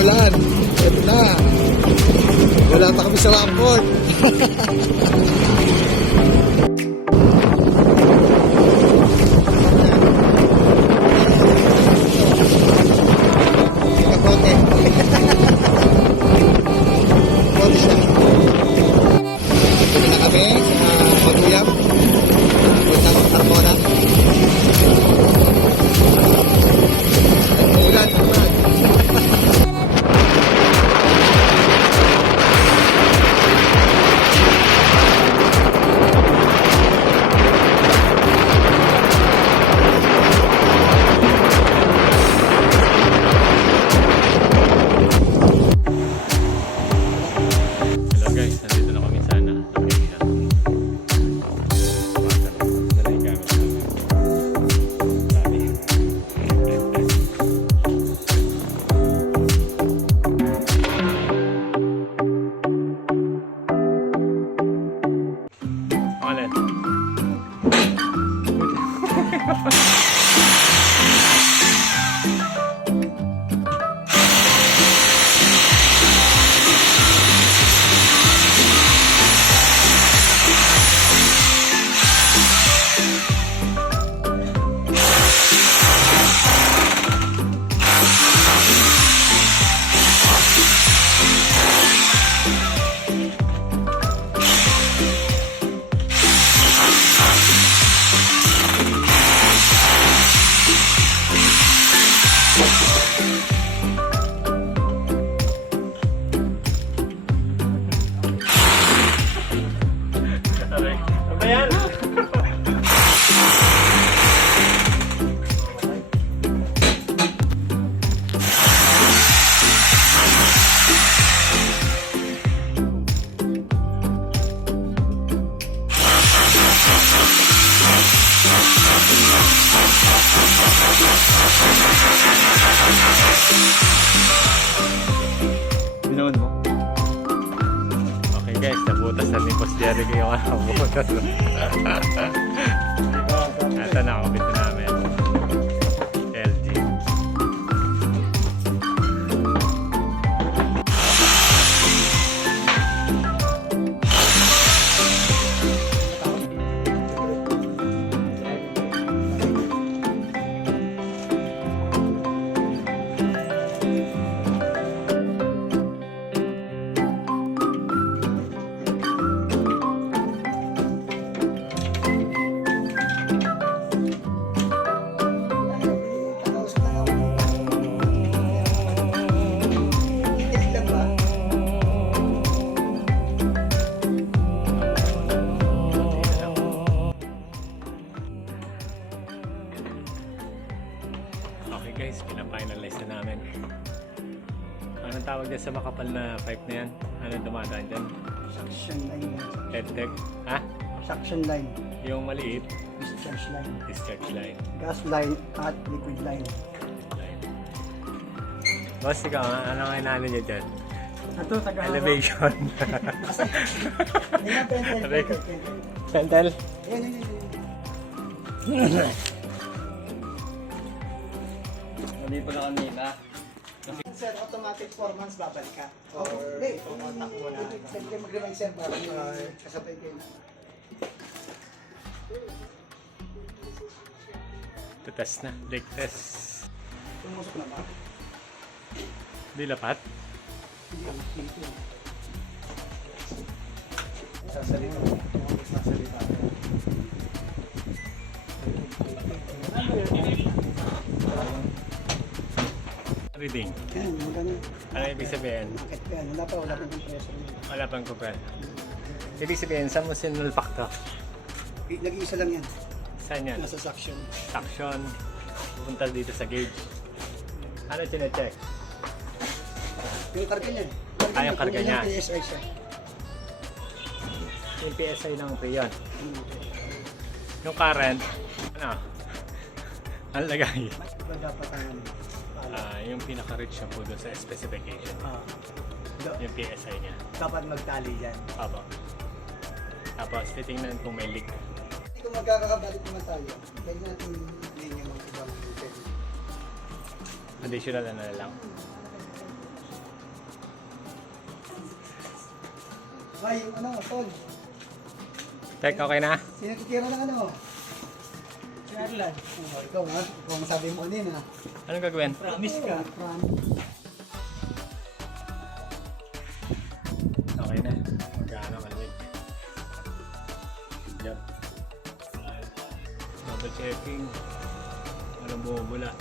Ulan. Ito na. Wala pa kami sa Lamport. Kapote. Kapote siya. Ito na kami sa Maguyap. Punta ng Carmona. Ulan. Binoon mo? Okay guys, nabutas na ni Boss Jerry yung butas. Ito na, kapit na namin. LG. Okay guys, pina-finalize na namin. Anong tawag dyan sa makapal na pipe na yan? Anong dumadaan dyan? Suction line. Head-tech? Ha? Suction line. Yung maliit? Discharge line. Discharge line. Gas line at liquid line. Boss, ikaw, ano ang inaano niya dyan? Ito, taga Elevation. Ayan, pentel. Pentel? Ayan. Hindi pa na kanina. Sir, automatic 4 months babalik ka. Hindi. Takbo na. Pwede mag-remind sir para kasabay kayo. Ito test na. Brake test. Tumusok na ba? Hindi lapat? Hindi. Sasalita mo. Sasalita mo. Reading. Yan, maganda. Ano ibig sabihin? Bakit yan? Wala pang compressor. Wala pang compressor. Ibig sabihin, saan mo sinulpak to? Nag-iisa lang yan. Saan yan? Nasa suction. Suction. Pupunta dito sa gauge. Ano chinecheck? Yung karga niya. Yung karga niya. Yung PSI siya. Yung PSI ng preyon. Yung current, ano? Ang lagay. Dapat Yung pinaka-reach po doon sa specification. Yung PSI niya. dapat magtali yan. Opo. Tapos titingnan kung may leak. Kung magkakabalik naman tayo, pwede natin din yung mga ibang pwede. Additional na lang. Ay, yung ano, Tol. Tek, okay na? Sino titira ng ano? Si Arlan. Oh, ikaw ha? Ikaw ang sabi mo kanina. Anong gagawin? Promise ka. Okay na. Magkano malamig. Yep. Double checking. Walang bumubula.